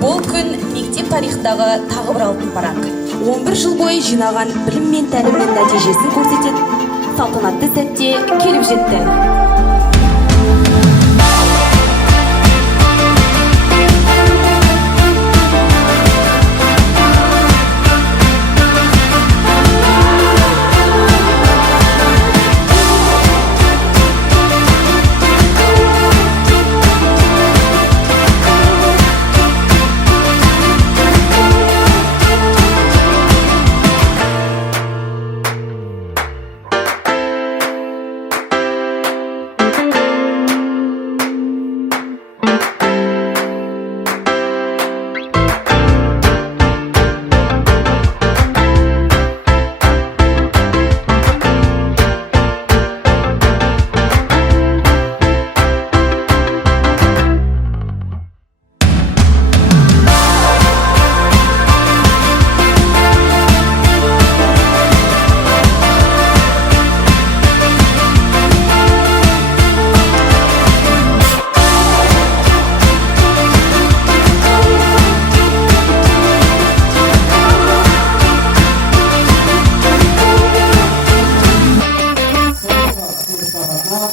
Бұл күн мектеп тарихтағы тағы бір алтын парақ. 11 жыл бойы жинаған білім мен тәлімнің нәтижесін көрсететін салтанатты сәтте келіп жетті.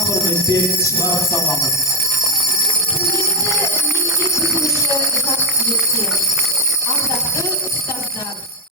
Құрметпен шығарып саламыз. Құрметті мектеп бітіруші